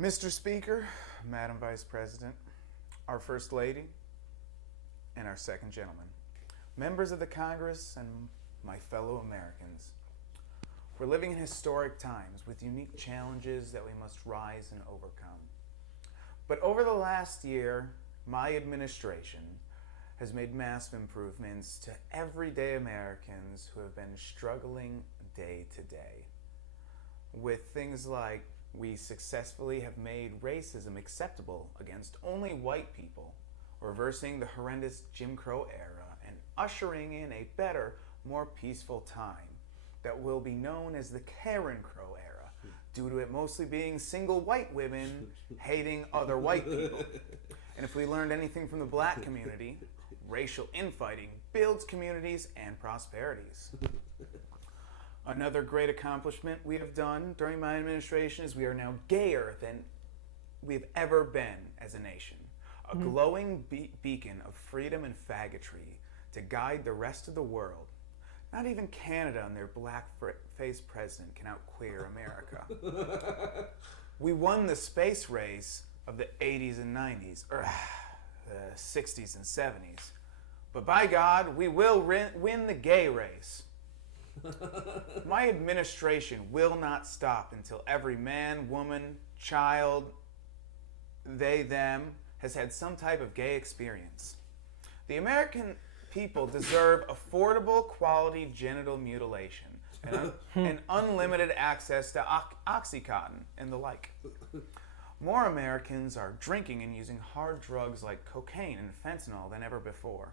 Mr. Speaker, Madam Vice President, our First Lady, and our second gentleman, members of the Congress, and my fellow Americans. We're living in historic times with unique challenges that we must rise and overcome. But over the last year, my administration has made massive improvements to everyday Americans who have been struggling day to day. With things like we successfully have made racism acceptable against only white people, reversing the horrendous Jim Crow era and ushering in a better, more peaceful time that will be known as the Karen Crow era, due to it mostly being single white women hating other white people. And if we learned anything from the black community, racial infighting builds communities and prosperities. Another great accomplishment we have done during my administration is we are now gayer than we've ever been as a nation. A glowing beacon of freedom and faggotry to guide the rest of the world. Not even Canada and their black-faced president can out-queer America. We won the space race of the 80s and 90s, or the 60s and 70s. But by God, we will win the gay race. My administration will not stop until every man, woman, child, they, them, has had some type of gay experience. The American people deserve affordable, quality genital mutilation and unlimited access to Oxycontin and the like. More Americans are drinking and using hard drugs like cocaine and fentanyl than ever before.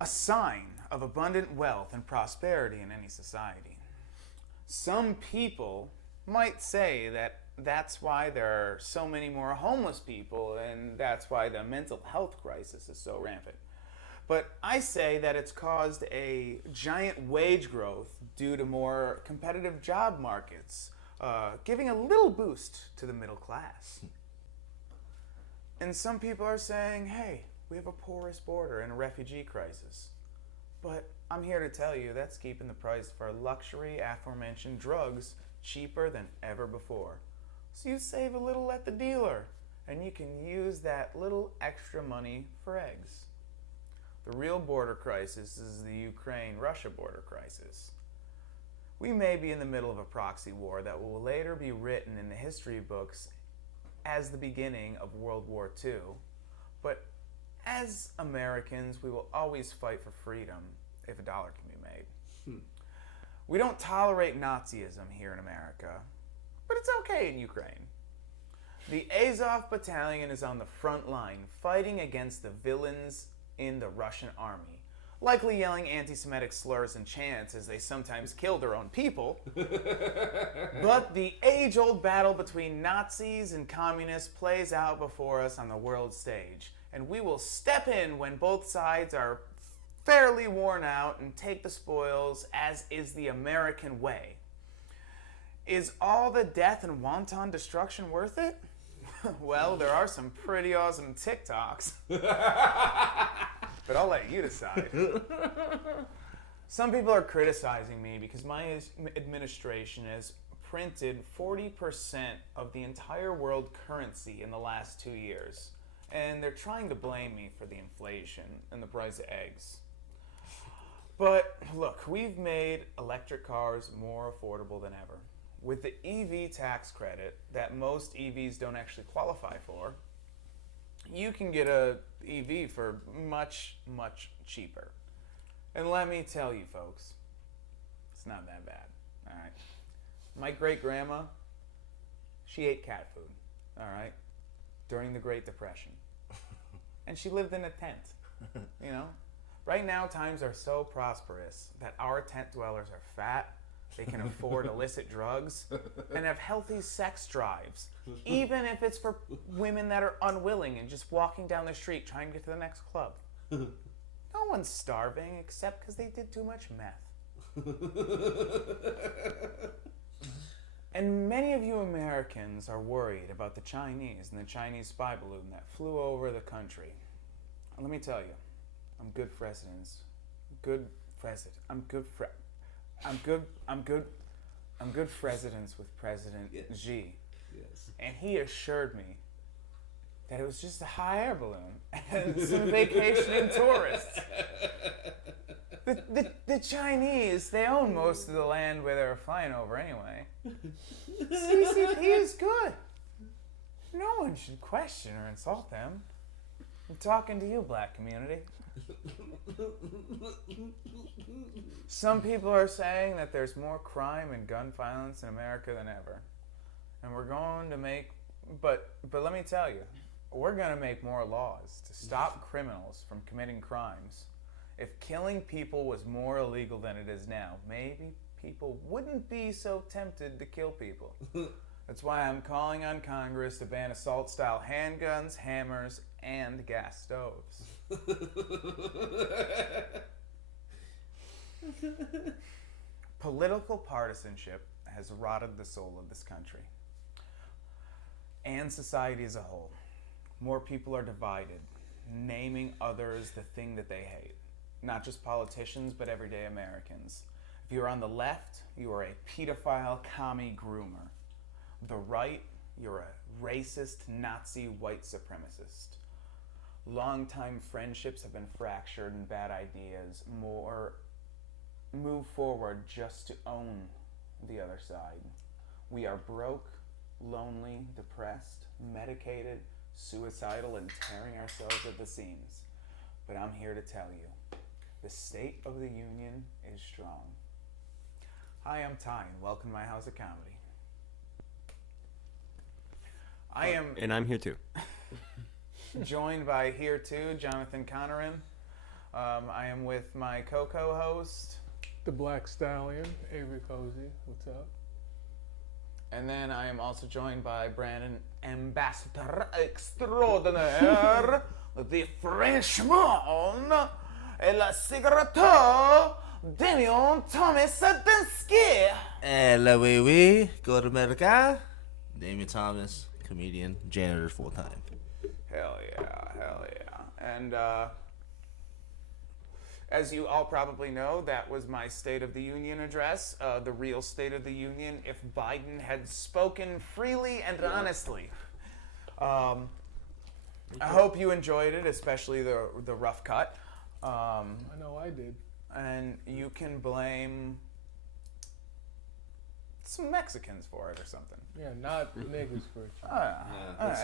A sign of abundant wealth and prosperity in any society. Some people might say that that's why there are so many more homeless people and that's why the mental health crisis is so rampant. But I say that it's caused a giant wage growth due to more competitive job markets, giving a little boost to the middle class. And some people are saying, hey, we have a porous border and a refugee crisis. But I'm here to tell you that's keeping the price for luxury aforementioned drugs cheaper than ever before. So you save a little at the dealer, and you can use that little extra money for eggs. The real border crisis is the Ukraine-Russia border crisis. We may be in the middle of a proxy war that will later be written in the history books as the beginning of World War II, but as Americans, we will always fight for freedom if a dollar can be made. We don't tolerate Nazism here in America, but it's okay in Ukraine. The Azov Battalion is on the front line fighting against the villains in the Russian army, likely yelling anti-Semitic slurs and chants as they sometimes kill their own people. But the age-old battle between Nazis and communists plays out before us on the world stage, and we will step in when both sides are fairly worn out and take the spoils, as is the American way. Is all the death and wanton destruction worth it? Well, there are some pretty awesome TikToks. But I'll let you decide. Some people are criticizing me because my administration has printed 40% of the entire world currency in the last 2 years. And they're trying to blame me for the inflation and the price of eggs. But look, we've made electric cars more affordable than ever. With the EV tax credit that most EVs don't actually qualify for, you can get a EV for much, much cheaper. And let me tell you folks, it's not that bad, all right? My great-grandma, she ate cat food, all right, during the Great Depression. And she lived in a tent, you know? Right now, times are so prosperous that our tent dwellers are fat, they can afford illicit drugs, and have healthy sex drives, even if it's for women that are unwilling and just walking down the street trying to get to the next club. No one's starving except because they did too much meth. And many of you Americans are worried about the Chinese and the Chinese spy balloon that flew over the country. And let me tell you, I'm good presidents. I'm good presidents with President Xi. Yes. And he assured me that it was just a hot air balloon and some vacationing tourists. The Chinese, they own most of the land where they were flying over anyway. CCP is good. No one should question or insult them. I'm talking to you, black community. Some people are saying that there's more crime and gun violence in America than ever. And we're going to make, but let me tell you, we're going to make more laws to stop criminals from committing crimes. If killing people was more illegal than it is now, maybe people wouldn't be so tempted to kill people. That's why I'm calling on Congress to ban assault-style handguns, hammers, and gas stoves. Political partisanship has rotted the soul of this country and society as a whole. More people are divided, naming others the thing that they hate. Not just politicians, but everyday Americans. If you're on the left, you are a pedophile commie groomer. The right, you're a racist, Nazi, white supremacist. Longtime friendships have been fractured and bad ideas move forward just to own the other side. We are broke, lonely, depressed, medicated, suicidal, and tearing ourselves at the seams. But I'm here to tell you, the state of the union is strong. Hi, I'm Ty, and welcome to my house of comedy. And I'm here too. Joined by here too, Jonathan Conneran. I am with my co-host, the Black Stallion, Avery Cozy. What's up? And then I am also joined by Brandon, Ambassador Extraordinaire, the Frenchman, et le cigaretteur, Damien Thomas Sadinsky. Hello, oui, go to America. Damien Thomas, comedian, janitor full-time. Hell yeah. And as you all probably know, that was my State of the Union address, the real State of the Union, if Biden had spoken freely and honestly. I hope you enjoyed it, especially the rough cut. I know I did. And you can blame some Mexicans for it or something. Yeah, not niggas for it.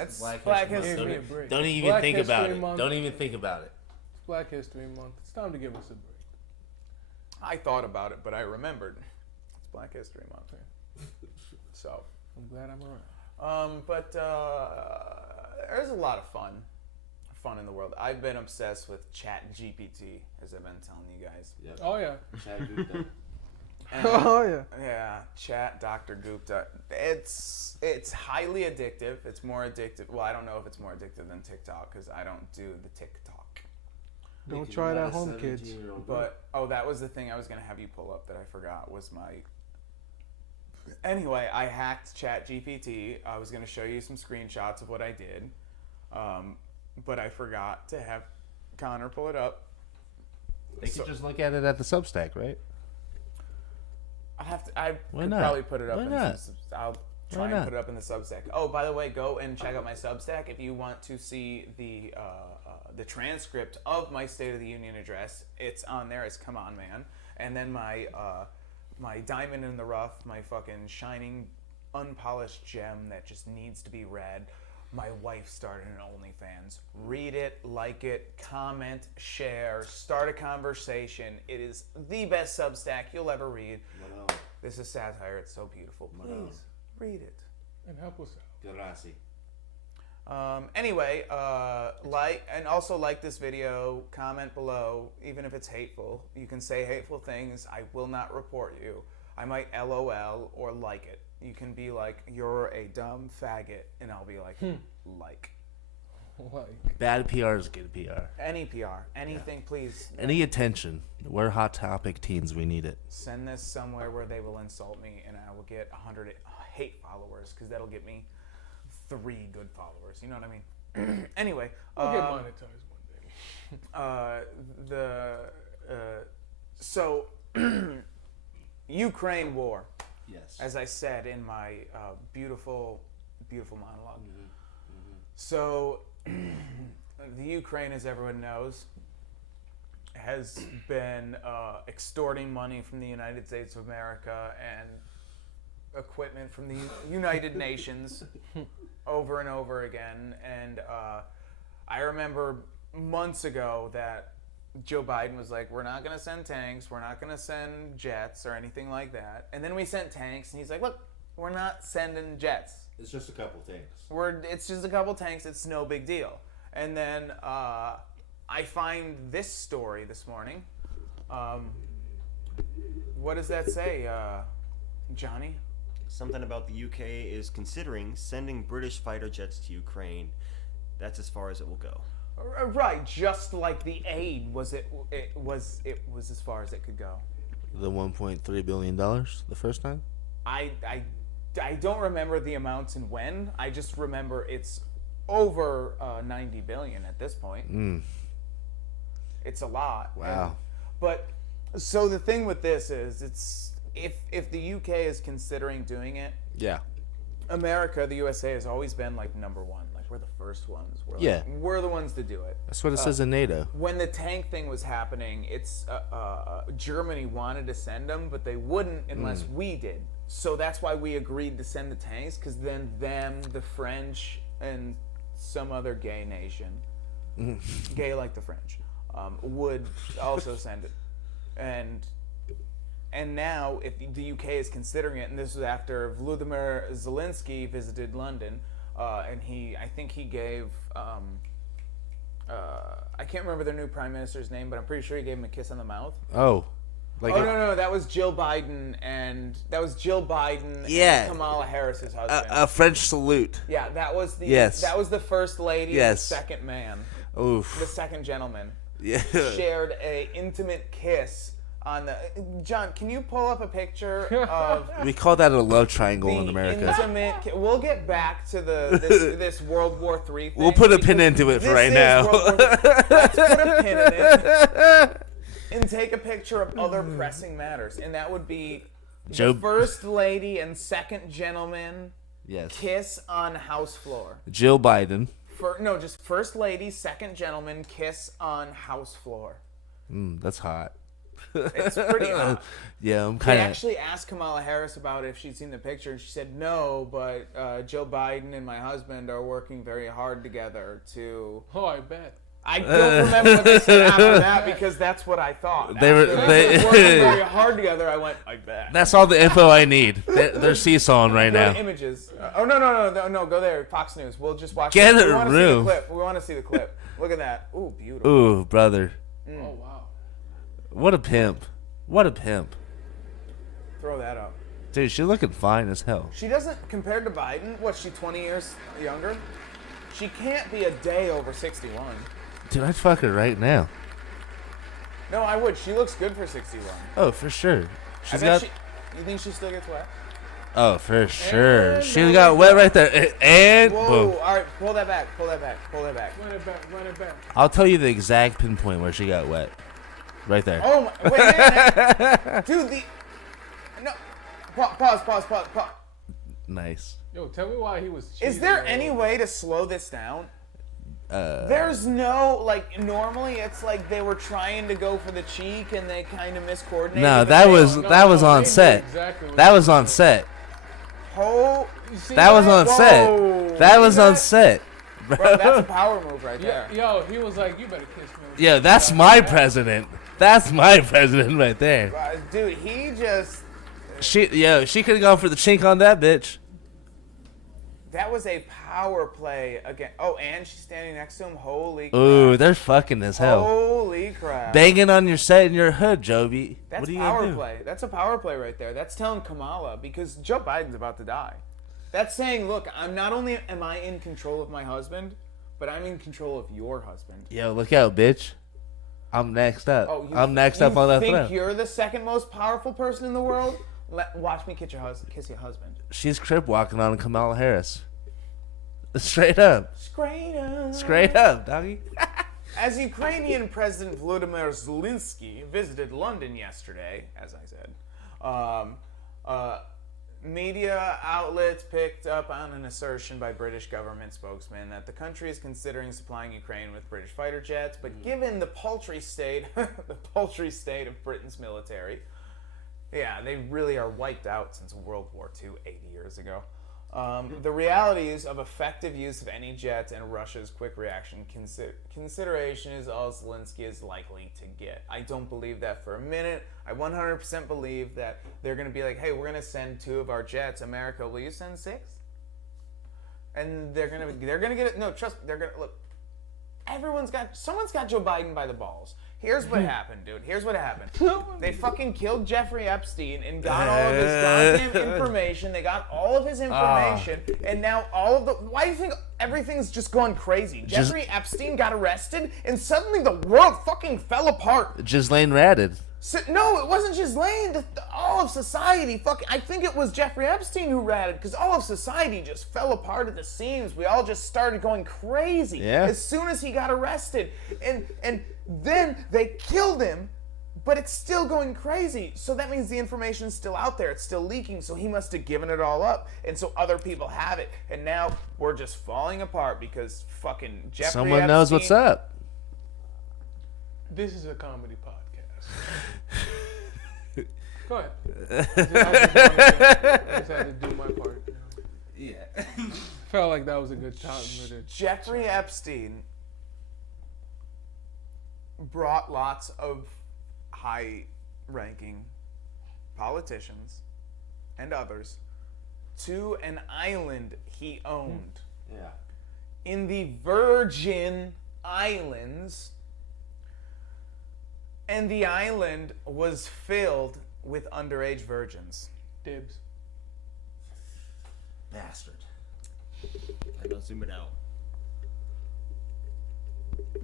It's Black History Month. Don't even think about it. Don't even think about it. It's Black History Month. It's time to give us a break. I thought about it, but I remembered. It's Black History Month. So I'm glad I'm around. But there's a lot of fun in the world. I've been obsessed with Chat GPT, as I've been telling you guys. Yep. Oh yeah. Oh yeah. Yeah, Chat Dr. Gupta. It's highly addictive. It's more addictive. Well, I don't know if it's more addictive than TikTok because I don't do the TikTok. Don't try it at home, kids. But that was the thing I was gonna have you pull up that I forgot was my. Anyway, I hacked Chat GPT. I was gonna show you some screenshots of what I did, but I forgot to have Connor pull it up. They could just look at it at the Substack, right? I could probably put it up. I'll try and put it up in the Substack. Oh, by the way, go and check out my Substack if you want to see the transcript of my State of the Union address. It's on there as "Come On, Man," and then my diamond in the rough, my fucking shining, unpolished gem that just needs to be read. My wife started an OnlyFans. Read it, like it, comment, share, start a conversation. It is the best Substack you'll ever read. This is satire. It's so beautiful. Please read it. And help us out. Grazie. Anyway, like this video, comment below, even if it's hateful. You can say hateful things. I will not report you. I might LOL or like it. You can be like, you're a dumb faggot, and I'll be like, like. Bad PR is good PR. Any PR, anything, please. Any attention. We're hot topic teens. We need it. Send this somewhere where they will insult me, and I will get 100 hate followers, because that'll get me 3 good followers. You know what I mean? Anyway. We'll get monetized one day. So, Ukraine war. Yes. As I said in my beautiful beautiful monologue. So, the Ukraine, as everyone knows, has been extorting money from the United States of America and equipment from the United Nations over and over again. And I remember months ago that Joe Biden was like, we're not going to send tanks, we're not going to send jets or anything like that. And then we sent tanks, and he's like, look, we're not sending jets. It's just a couple things. It's just a couple tanks, it's no big deal. And then I find this story this morning. What does that say, Johnny? Something about the UK is considering sending British fighter jets to Ukraine. That's as far as it will go. Right, just like the aid was it was as far as it could go. The $1.3 billion the first time? I don't remember the amounts and when. I just remember it's over 90 billion at this point. It's a lot. Wow. But so the thing with this is, it's if the UK is considering doing it, Yeah. America, the USA, has always been like number one. Like we're the first ones. We're the ones to do it. That's what it says in NATO. When the tank thing was happening, it's Germany wanted to send them, but they wouldn't unless we did. So that's why we agreed to send the tanks, because then them, the French, and some other gay nation, gay like the French, would also send it. And now, if the UK is considering it, and this was after Volodymyr Zelensky visited London, and I think he gave, I can't remember their new prime minister's name, but I'm pretty sure he gave him a kiss on the mouth. Oh. No, that was Jill Biden, and Yeah. and Kamala Harris's husband. A French salute. Yeah, that was the Yes. that was the first lady, Yes. the second man, Oof. the second gentleman. Yeah. Shared a intimate kiss on the. John, can you pull up a picture of We call that a love triangle in the America. intimate? We'll get back to this World War III thing. We'll put a pin because into it for this right is now. World War III. Let's put a pin in it. And take a picture of other pressing matters, and that would be Joe- the first lady and second gentleman Yes. kiss on house floor. Jill Biden. Just first lady, second gentleman kiss on house floor. That's hot. It's pretty hot. Yeah, I'm They kind of. actually asked Kamala Harris about if she'd seen the picture, and she said no, but Joe Biden and my husband are working very hard together to. Oh, I bet. I don't remember what they said after that, because that's what I thought. They were- After they- said working very hard together. I went, I bet. That's all the info I need. They're seesawing right Go to now. images. No, go there. Fox News. We'll just watch. Get it. a We wanna see room. the clip. We want to see the clip. Look at that. Ooh, beautiful. Ooh, brother. Oh, wow. What a pimp. What a pimp. Throw that up. Dude, she's looking fine as hell. She doesn't, compared to Biden, what's she, 20 years younger? She can't be a day over 61. Dude, I'd fuck her right now. No, I would. She looks good for 61. Oh, for sure. I She's bet got. you think she still gets wet? Oh, for sure. And She there got we wet go. right there. And Whoa, boom. all right, pull that back. Run it back. Run it back. I'll tell you the exact pinpoint where she got wet. Right there. Oh, my, wait, dude, no, pause. Nice. Yo, tell me why he was cheating. Is there any way to slow this down? There's no, normally it's like they were trying to go for the cheek and they kind of miscoordinated. No, but that they- was they on knew set. exactly what That he was on set. Oh, You see That was on Whoa. set. That was on set. bro, that's a power move right there. Yo, he was like, you better kiss me. Yeah, that's my president. That's my president right there. Dude, he just, She could have gone for the chink on that bitch. that was a power play again. Oh, and she's standing next to him. Holy crap. Ooh, they're fucking as hell. Holy crap. Banging on your set in your hood, Joby. That's What are you power gonna do? play. That's a power play right there. That's telling Kamala, because Joe Biden's about to die. That's saying, look, I'm not only am I in control of my husband, but I'm in control of your husband. Yo, look out, bitch. I'm next up. Oh, I'm next up on that You throne. think you're the second most powerful person in the world? Watch me kiss your husband. She's crip walking on Kamala Harris. Straight up. Straight up, doggy. As Ukrainian President Volodymyr Zelensky visited London yesterday, as I said, Media outlets picked up on an assertion by British government spokesman that the country is considering supplying Ukraine with British fighter jets, but given the paltry state of Britain's military, yeah, they really are wiped out since World War II 80 years ago. The realities of effective use of any jets and Russia's quick reaction consideration is all Zelensky is likely to get. I don't believe that for a minute. I 100% believe that they're going to be like, hey, we're going to send 2 of our jets. America, will you send 6? And they're going to get it. No, trust me. They're going to look. Someone's got Joe Biden by the balls. Here's what happened, dude. Here's what happened. They fucking killed Jeffrey Epstein and got all of his goddamn information. They got all of his information, and now all of the. Why do you think everything's just going crazy? Jeffrey Epstein got arrested, and suddenly the world fucking fell apart. Ghislaine ratted. No, it wasn't Ghislaine. All of society I think it was Jeffrey Epstein who ratted, because all of society just fell apart at the seams. We all just started going crazy as soon as he got arrested. And then they killed him, but it's still going crazy. So that means the information's still out there. It's still leaking, so he must have given it all up. And so other people have it. And now we're just falling apart because fucking Jeffrey Someone Epstein knows what's up. This is a comedy podcast. Go ahead. I just had to do my part. Yeah. Felt like that was a good time. Jeffrey Epstein brought lots of high-ranking politicians and others to an island he owned. Yeah. In the Virgin Islands. And the island was filled with underage virgins. Dibs. Bastard. I don't zoom it out.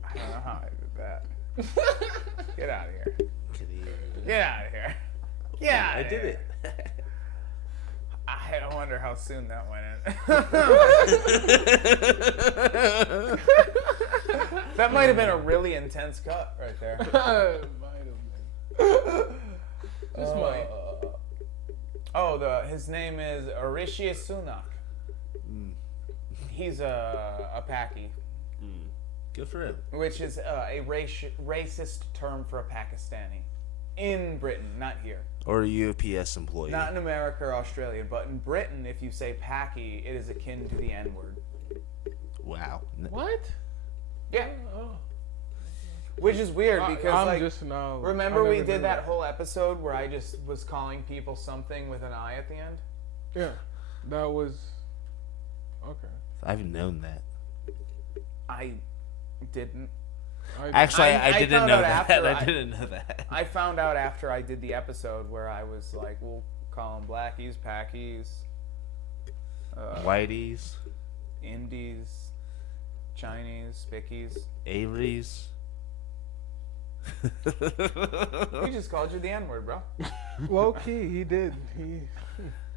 I don't know how I did that. Get out of here. Get out of here. Get out of here. I did it. I wonder how soon that went in. That might have been a really intense cut right there. Might have been. This might. His name is Rishi Sunak. He's a Paki, Good for him. which is a racist term for a Pakistani. In Britain, not here. Or a UPS employee. Not in America or Australia, but in Britain, if you say Paki, it is akin to the N-word. Wow. What? Yeah. Oh. Which is weird because, I'm just now. remember I we never did knew that whole episode where I just was calling people something with an I at the end? Yeah. That was. Okay. I've known that. I didn't. Actually, I didn't found know out that. after I didn't know that. I found out after I did the episode where I was like, we'll call them blackies, packies, Whiteys, indies, Chinese, spickies. Aries. He just called you the N-word, bro. Low key, he did.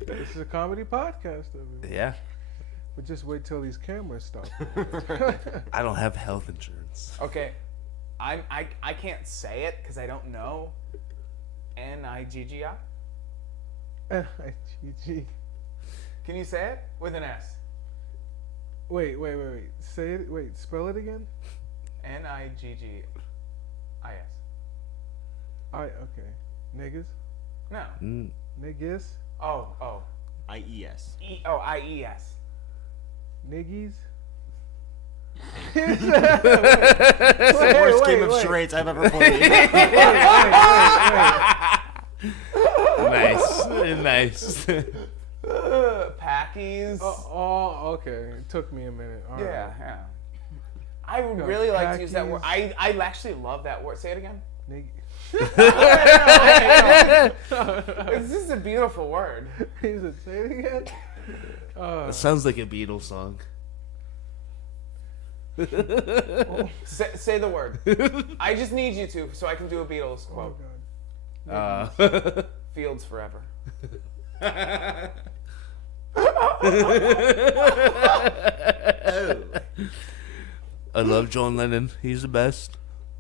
This is a comedy podcast of it. Yeah. But just wait till these cameras stop. I don't have health insurance. Okay, I can't say it because I don't know. N-I-G-G-I? N-I-G-G. Can you say it with an S? Wait. Say it. Wait, spell it again. N-I-G-G-I-S. Okay. Niggas? No. Niggas? Oh. IES. I-E-S. Niggies? It's the worst game of charades I've ever played. Nice. Packies. Oh, okay. It took me a minute. All right. Yeah. I would really like to use that word. I actually love that word. Say it again. This is a beautiful word. He said, say it again. It sounds like a Beatles song. Say the word. I just need you to, so I can do a Beatles Oh, quote. God. Fields forever. I love John Lennon. He's the best.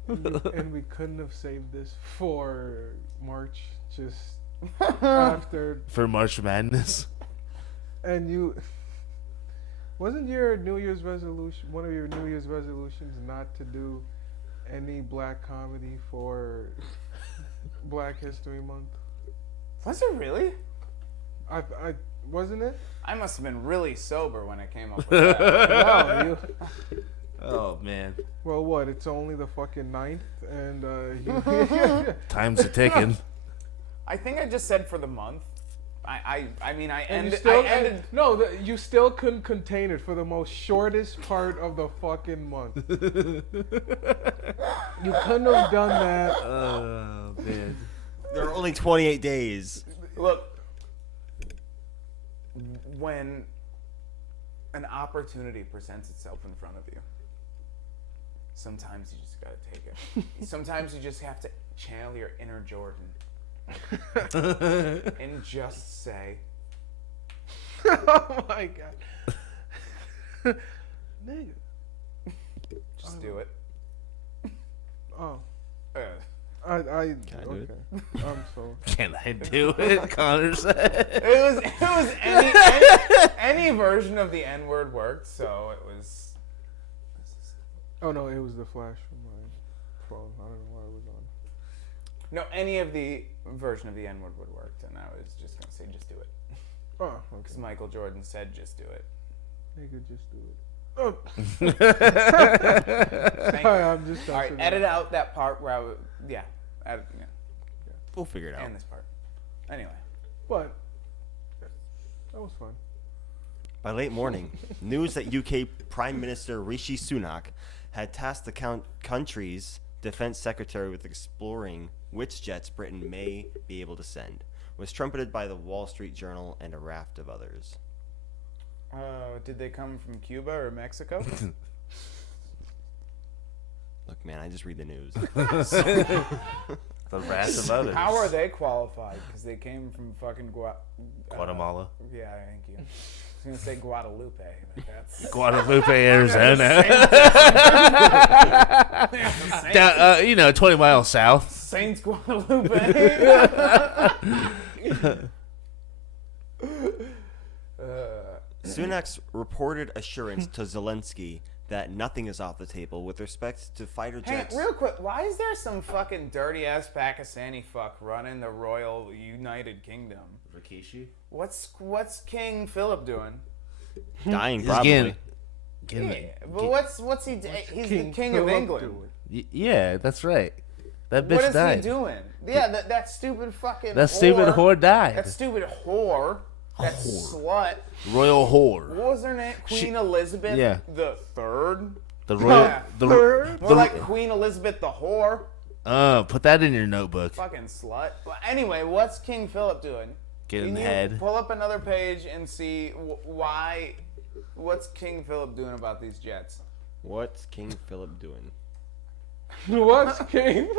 And we couldn't have saved this for March. Just after, For March Madness. and you wasn't your New Year's resolution, one of your New Year's resolutions, not to do any black comedy for Black History Month? Was it really? I wasn't it? I must have been really sober when I came up with that. Wow, you, Oh man, well, what? It's only the fucking 9th, and time's a ticking. I think I just said for the month. I mean, I and you ended. still I ended. no, you still couldn't contain it for the most shortest part of the fucking month. You couldn't have done that. Oh man. There are only 28 days. Look, when an opportunity presents itself in front of you, sometimes you just gotta take it. Sometimes you just have to channel your inner Jordan and just say, Oh my god, nigga. just do it. Oh, Uh, I Can I do it? okay. I'm so. Can I do it? Connor said. it was any version of the N word worked, so it was. Oh no, it was the flash from my phone. I don't know why it was on. No, any of the version of the N word would work, and I was just gonna say, just do it, Oh, okay. because Michael Jordan said, just do it. Nigga, just do it. Oh. Thank you. I'm just. All right, edit out that part where I was. Yeah, edit, yeah, We'll figure it out. and this part. Anyway, But that was fun. By late morning, news that UK Prime Minister Rishi Sunak had tasked the country's defense secretary with exploring which jets Britain may be able to send was trumpeted by the Wall Street Journal and a raft of others. did they come from Cuba or Mexico? Look, man, I just read the news. The wrath of others. How are they qualified? Because they came from fucking Guatemala. Yeah, thank you. I was gonna say Guadalupe, but that's Guadalupe, Arizona. Down, 20 miles south. Saints Guadalupe. Sunak's reported assurance to Zelensky that nothing is off the table with respect to fighter Hey, jets. real quick, why is there some fucking dirty ass Pakistani fuck running the Royal United Kingdom? Rikishi? What's King Philip doing? Dying, He's probably. But what's he? He's the King of Philip England. doing? Yeah, that's right. That bitch What is died. he doing? Yeah, that stupid fucking. That stupid whore died. That stupid whore. That slut. Royal whore. What was her name? Queen Elizabeth yeah. the Third. The royal. Yeah. More like Queen Elizabeth the whore. Put that in your notebook. Fucking slut. Well, anyway, what's King Philip doing? Get in the you head. Pull up another page and see why. What's King Philip doing about these jets? What's King Philip doing? What's King?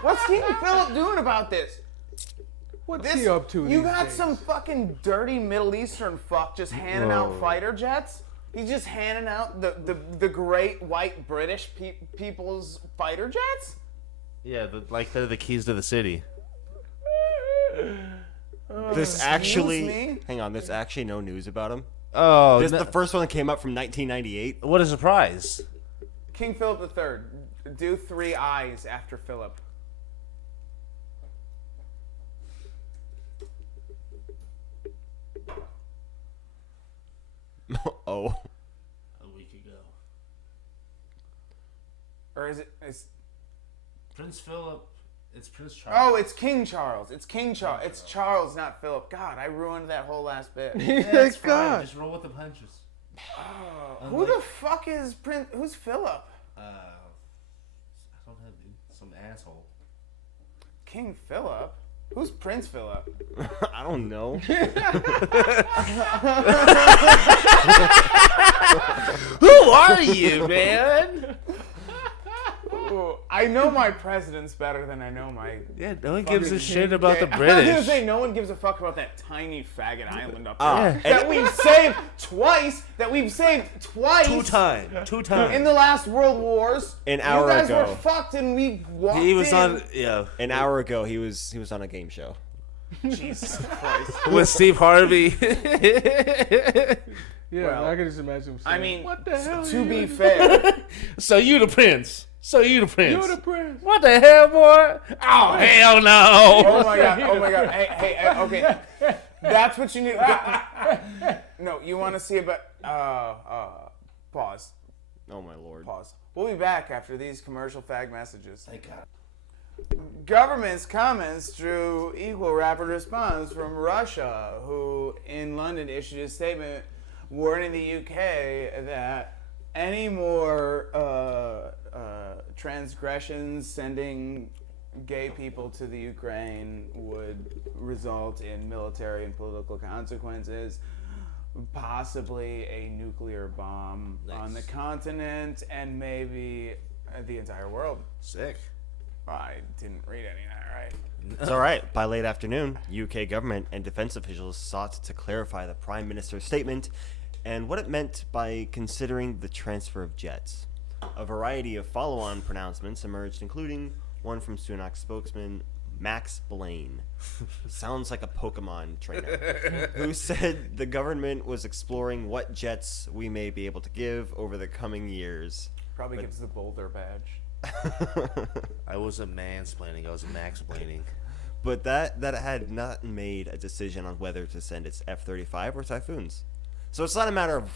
What's King Philip doing about this? What's he up to? You these got days? some fucking dirty Middle Eastern fuck just handing out fighter jets? He's just handing out the great white British people's fighter jets? Yeah, they're the keys to the city. There's actually. me? Hang on, there's actually no news about him. Oh, This is the first one that came up from 1998. what a surprise. King Philip III. Do 3 eyes after Philip. Oh. A week ago. Or is it... Prince Philip. It's Prince Charles. Oh, it's King Charles. It's King Charles. It's Charles, not Philip. God, I ruined that whole last bit. Thank God. Just roll with the punches. Who the fuck is Prince... Who's Philip? I don't know, dude. Some asshole. King Philip? Who's Prince Philip? I don't know. Who are you, man? Ooh, I know my presidents better than I know my... Yeah, no one gives a fucking shit about the I was gonna British. say, no one gives a fuck about that tiny faggot island up Ah, there. That we've saved twice! Two times. In the last World Wars. An hour you guys ago. were fucked and we walked He was in. on, yeah. An hour ago, he was on a game show. Jesus Christ. With Steve Harvey. Yeah, Well, I can just imagine him saying, I mean, what the hell? to be fair, So you the prince. you're the prince. What the hell, boy? Oh, hell no. oh my god, hey, okay, that's what you need. No, you want to see about, pause, Oh my lord. pause. We'll be back after these commercial fag messages. Thank God. Government's comments drew equal rapid response from Russia, who in London issued a statement warning the UK that any more transgressions sending gay people to the Ukraine would result in military and political consequences, possibly a nuclear bomb on the continent and maybe the entire world. Sick. I didn't read any of that, right? It's all right. By late afternoon, UK government and defense officials sought to clarify the Prime Minister's statement and what it meant by considering the transfer of jets. A variety of follow-on pronouncements emerged, including one from Sunak's spokesman, Max Blaine. Sounds like a Pokemon trainer. Who said the government was exploring what jets we may be able to give over the coming years. Probably gives the Boulder badge. I wasn't mansplaining. I was max-plaining. But that had not made a decision on whether to send its F-35 or Typhoons. So it's not a matter of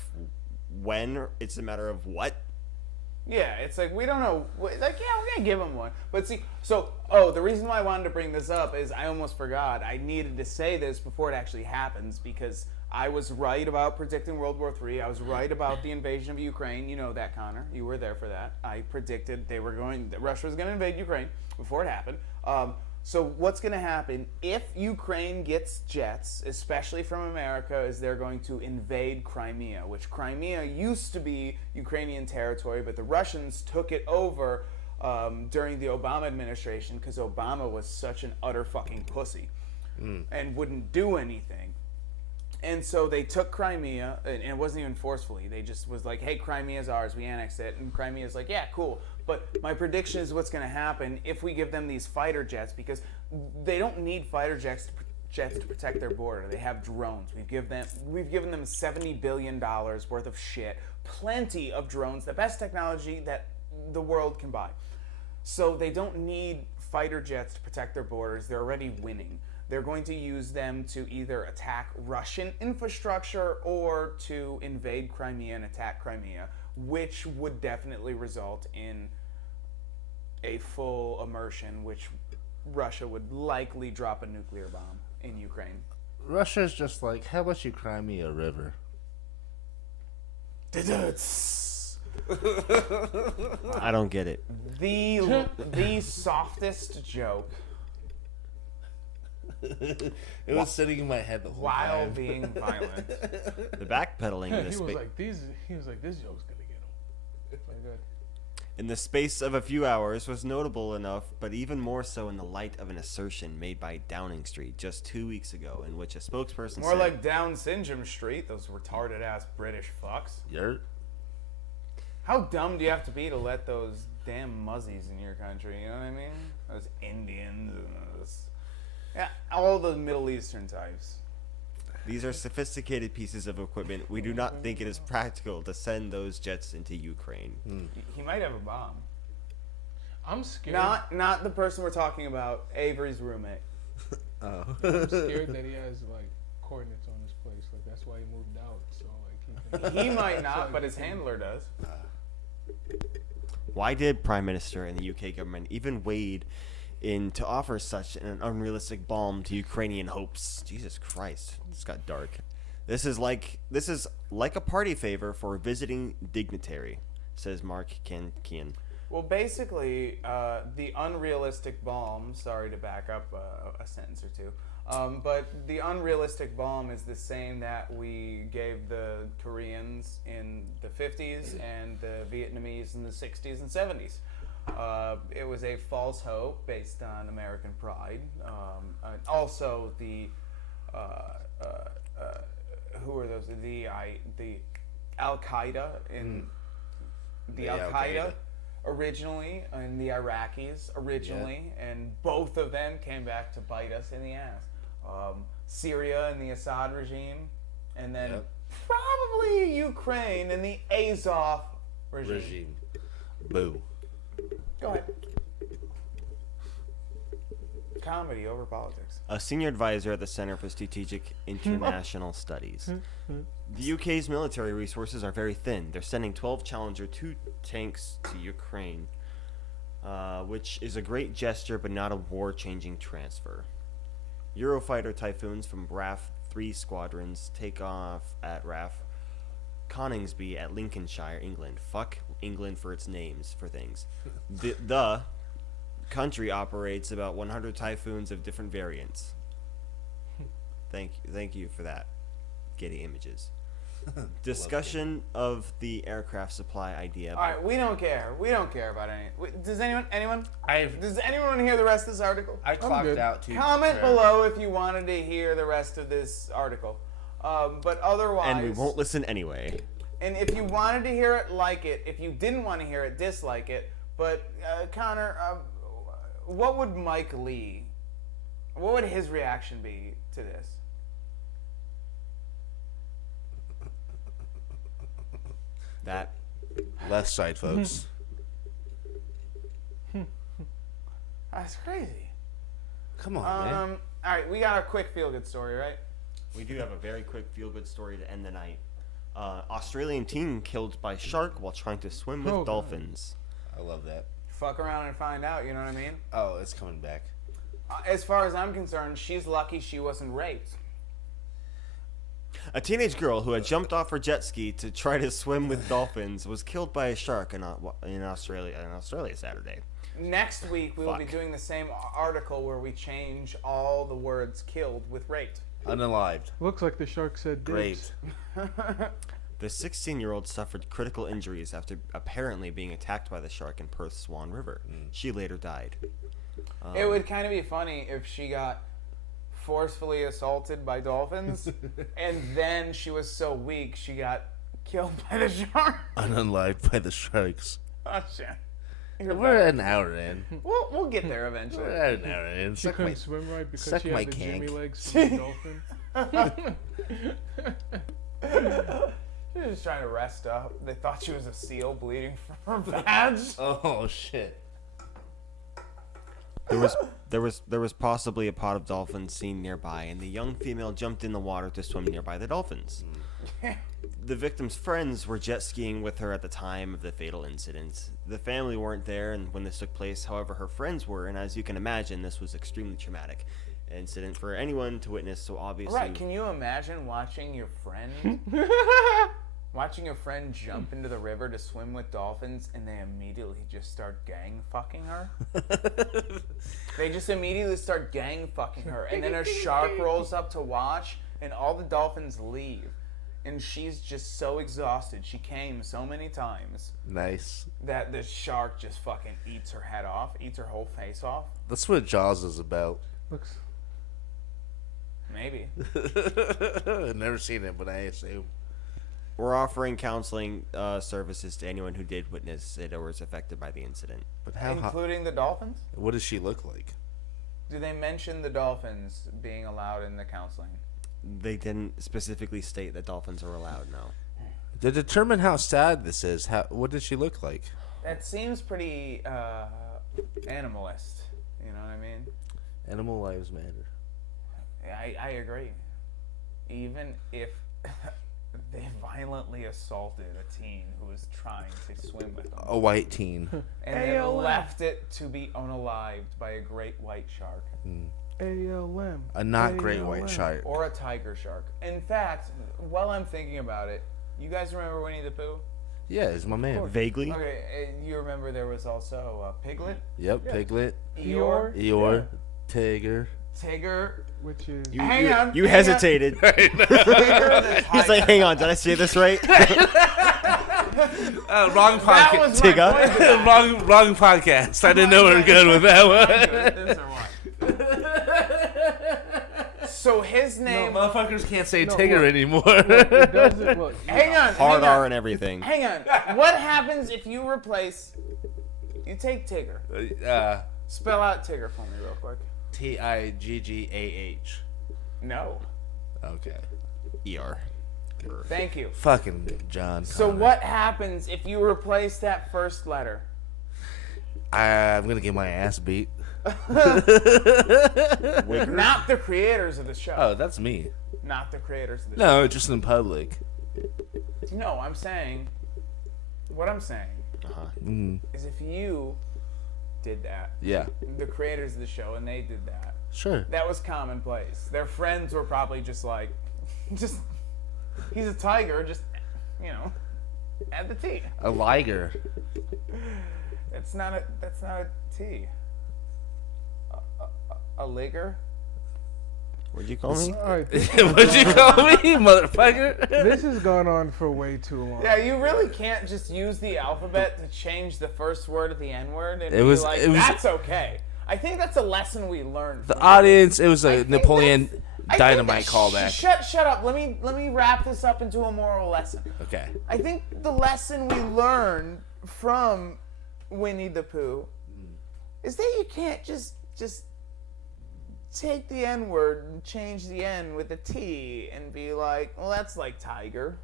when, it's a matter of what. Yeah, it's like, we don't know. Like, yeah, we're going to give them one. But see, so, the reason why I wanted to bring this up is I almost forgot. I needed to say this before it actually happens because I was right about predicting World War III. I was right about the invasion of Ukraine. You know that, Connor. You were there for that. I predicted Russia was going to invade Ukraine before it happened. So what's going to happen if Ukraine gets jets, especially from America, is they're going to invade Crimea, which Crimea used to be Ukrainian territory, but the Russians took it over during the Obama administration because Obama was such an utter fucking pussy and wouldn't do anything. And so they took Crimea, and it wasn't even forcefully. They just was like, hey, Crimea's ours. We annexed it. And Crimea's like, yeah, cool. But my prediction is what's going to happen if we give them these fighter jets, because they don't need fighter jets to protect their border. They have drones. We've given them $70 billion worth of shit. Plenty of drones, the best technology that the world can buy. So they don't need fighter jets to protect their borders. They're already winning. They're going to use them to either attack Russian infrastructure or to invade Crimea and attack Crimea, which would definitely result in a full immersion, which Russia would likely drop a nuclear bomb in Ukraine. Russia's just like, how about you cry me a river? I don't get it. The softest joke It was sitting in my head the whole while time. being violent. The backpedaling in He the was space. like, this joke's gonna get him. Like that. In the space of a few hours was notable enough, but even more so in the light of an assertion made by Downing Street just 2 weeks ago, in which a spokesperson More said, like Down Syndrome Street, those retarded ass British fucks. Yurt? How dumb do you have to be to let those damn muzzies in your country? You know what I mean? Those Indians and those, yeah, all the Middle Eastern types. "These are sophisticated pieces of equipment. We do not think it is practical to send those jets into Ukraine." He might have a bomb. I'm scared. Not the person we're talking about, Avery's roommate. I'm scared that he has like coordinates on his place. Like that's why he moved out. So like He might not, but his handler does. Why did Prime Minister and the UK government even wade in to offer such an unrealistic balm to Ukrainian hopes? Jesus Christ, this got dark. This is like a party favor for a visiting dignitary, says Mark Kian. Well, basically, the unrealistic balm, sorry to back up a sentence or two, but the unrealistic balm is the same that we gave the Koreans in the 50s and the Vietnamese in the 60s and 70s. It was a false hope based on American pride. And also, the who are those? The Al Qaeda in the Al Qaeda originally, and the Iraqis originally, and both of them came back to bite us in the ass. Syria and the Assad regime, and then Yep. probably Ukraine and the Azov regime. Boo. Go ahead. Comedy over politics. A senior advisor at the Center for Strategic International Studies. The UK's military resources are very thin. They're sending 12 Challenger 2 tanks to Ukraine, which is a great gesture but not a war-changing transfer. Eurofighter Typhoons from RAF 3 squadrons take off at RAF Coningsby at Lincolnshire, England. Fuck England for its names for things. The country operates about 100 Typhoons of different variants. Thank you for that. Getty Images. Discussion of the aircraft supply idea. All right, we don't care. We don't care about any. Does anyone? Does anyone want to hear the rest of this article? I clocked good. out too. Comment below if you wanted to hear the rest of this article. But otherwise, And we won't listen anyway. And if you wanted to hear it, like it. If you didn't want to hear it, dislike it. But Connor, what would Mike Lee? What would his reaction be to this? That Left side, folks. That's crazy. Come on, man. All right, we got a quick feel-good story, right? we do have a very quick feel-good story to end the night. Australian teen killed by shark while trying to swim with Oh, God. dolphins. I love that. Fuck around and find out. You know what I mean? Oh, it's coming back. As far as I'm concerned, she's lucky she wasn't raped. A teenage girl who had jumped off her jet ski to try to swim with dolphins was killed by a shark in Australia Saturday. Next week, we will be Fuck. doing the same article where we change all the words killed with raped. Unalived. Looks like the shark said dibs. Great. The 16-year-old suffered critical injuries after apparently being attacked by the shark in Perth's Swan River. She later died. It would kind of be funny if she got forcefully assaulted by dolphins, and then she was so weak she got killed by the shark. Unalived by the sharks. Oh shit! You're We're back. an hour in. We'll get there eventually. We're at an hour in. She Suck couldn't my- swim right because suck she my had the Jimmy kink. legs from the dolphin. She was just trying to rest up. They thought she was a seal bleeding from her badge. Oh shit. There was possibly a pod of dolphins seen nearby, and the young female jumped in the water to swim nearby the dolphins. The victim's friends were jet skiing with her at the time of the fatal incident. The family weren't there and when this took place, however, her friends were, and as you can imagine, this was extremely traumatic incident for anyone to witness. So obviously, Right? Can you imagine watching your friend jump into the river to swim with dolphins, and they immediately just start gang fucking her? They just immediately start gang fucking her, and then a shark rolls up to watch, and all the dolphins leave, and she's just so exhausted. She came so many times Nice. that the shark just fucking eats her head off, eats her whole face off. That's what Jaws is about. Looks. Maybe. I've never seen it, but I assume. we're offering counseling services to anyone who did witness it or was affected by the incident. But how? Including the dolphins? What does she look like? Do they mention the dolphins being allowed in the counseling? They didn't specifically state that dolphins are allowed. No. To determine how sad this is, what does she look like? That seems pretty animalist. You know what I mean? Animal lives matter. I agree. Even if they violently assaulted a teen who was trying to swim with them, A white teen. and then ALM. left it to be unalived by a great white shark ALM. A not great ALM. white shark. or a tiger shark. In fact, while I'm thinking about it, you guys remember Winnie the Pooh? Yeah, it's my man. Vaguely. Okay, you remember there was also Piglet, Yep, Piglet, Eeyore, Eeyore, Tiger. Tigger. Which is Hang on. You hang hesitated. Tigger the He's like, tiger. hang on, did I say this right? Wrong That podcast. was my Tigger. point to that. wrong podcast. I didn't know we were good with that one. This or what? So his name. Motherfuckers can't say No, Tigger look. anymore. It doesn't look. Hang on. Hard hang on. R and everything. Hang on. What happens if you replace? You take Tigger. Spell out Tigger for me real quick. Tiggah. No. Okay. ER. Thank you. Fucking John. So Connor. what happens if you replace that first letter? I'm gonna get my ass beat. Not the creators of the show. Oh, that's me. Not the creators of the No, just in public. show. No, I'm saying. What I'm saying is if you did that, Yeah. the creators of the show, and they did that, Sure. that was commonplace. Their friends were probably just like, just he's a tiger, just add the T. A liger. That's not a T. A ligger? What'd you call me? All right, What'd you call me, motherfucker? this has gone on for way too long. Yeah, you really can't just use the alphabet to change the first word of the N word and that's okay. I think that's a lesson we learned. The from audience, it was I a think Napoleon I think Dynamite that- callback. Shut up. Let me wrap this up into a moral lesson. Okay. I think the lesson we learned from Winnie the Pooh is that you can't just take the N word and change the N with a T and be like, well, that's like tiger.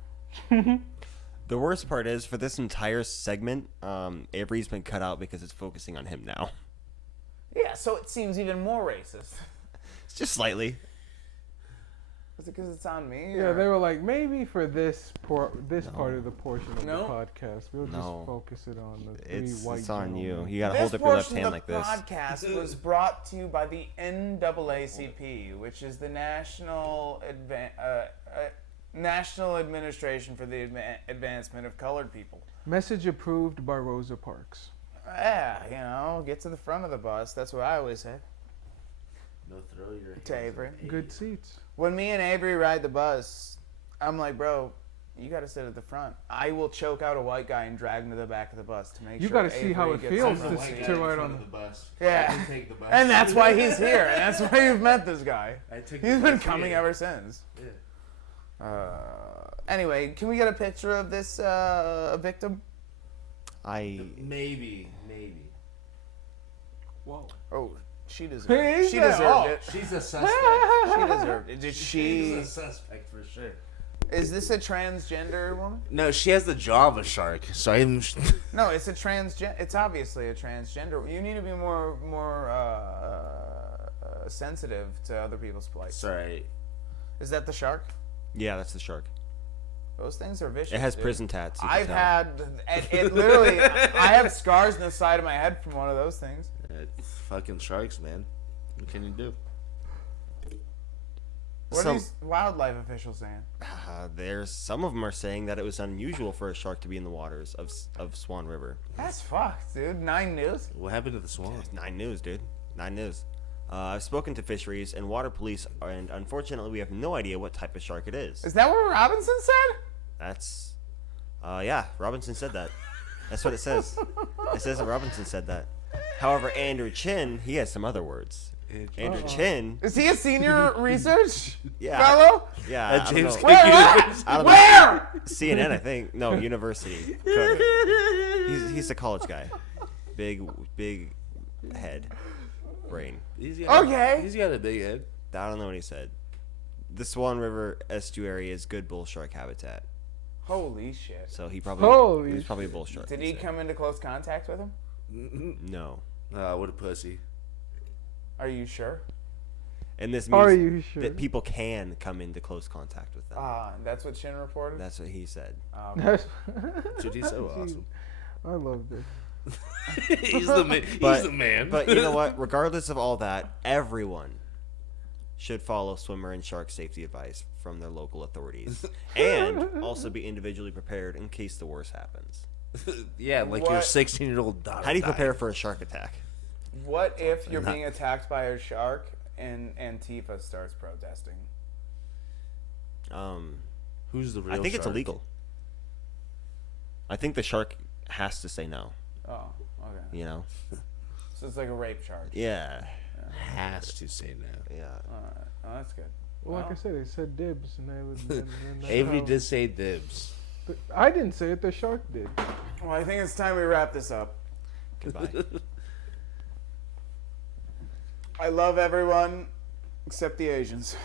The worst part is, for this entire segment, Avery's been cut out because it's focusing on him now. Yeah, so it seems even more racist. It's just slightly. Is it because it's on me? Yeah, or- they were like, maybe for this part of the portion of No. the podcast, we'll just No. focus it on the three white It's on you. gentlemen. You gotta This hold up your left portion hand of like the this. podcast was brought to you by the NAACP, which is the National Administration for the Advancement of Colored People. Message approved by Rosa Parks. Yeah, get to the front of the bus. That's what I always say No, throw your to Avery. Good seats. When me and Avery ride the bus, I'm like, bro, you got to sit at the front. I will choke out a white guy and drag him to the back of the bus to make You sure gotta see how Avery it gets feels the front to seat. sit right on the bus. Yeah. I take the bus. And that's why he's here. And that's why you've met this guy. I took He's the been bus coming here. ever since. Yeah. Anyway, can we get a picture of this victim? Maybe. Whoa. Oh, she deserved Hey, it. She yeah, deserved oh. it. She's a suspect. She deserved it. Did She's she? a suspect for sure. Is this a transgender woman? No, she has the jaw of a shark. So I'm. No, it's a transgender. It's obviously a transgender. You need to be more sensitive to other people's plight. Sorry. Is that the shark? Yeah, that's the shark. Those things are vicious. It has dude. prison tats. You can I've tell. had it literally. I have scars in the side of my head from one of those things. It's fucking sharks, man. What can you do? What are Some- these wildlife officials saying? There's some of them are saying that it was unusual for a shark to be in the waters of Swan River. That's fucked, dude. 9 News. What happened to the swan? 9 News, dude. 9 News. I've spoken to fisheries and water police, and unfortunately, we have no idea what type of shark it is. Is that what Robinson said? That's, yeah, Robinson said that. That's what it says. It says that Robinson said that. However, Andrew Chin, he has some other words. Andrew Chin, Is he a senior research Yeah. fellow? yeah, I don't James know. Where? I don't know. Where? CNN, I think. No, university. Cook. He's a college guy. Big head, brain. He's got Okay. He's got a big head. I don't know what he said. The Swan River estuary is good bull shark habitat. Holy shit. So he Holy probably he's probably a bull shark. Did he come into close contact with him? No. What a pussy. Are you sure? And this Are means you sure? that people can come into close contact with them. That's what Shin reported? That's what he said. That's, Dude, he's so awesome. I love this. He's the man. He's the man. But you know what? Regardless of all that, everyone should follow swimmer and shark safety advice from their local authorities, and also be individually prepared in case the worst happens. Yeah, like your What? 16-year-old daughter. How do you died. prepare for a shark attack? What if you're being attacked by a shark and Antifa starts protesting? Who's the real I think it's shark? illegal. I think the shark has to say no. Oh, okay. You know? So it's like a rape charge. Yeah. Has to say no. Yeah. Alright. Oh, that's good. Well, like I Well. said, they said dibs, and they was. And that's Avery how- did say dibs. I didn't say it. The shark did. Well, I think it's time we wrap this up. Goodbye. I love everyone except the Asians.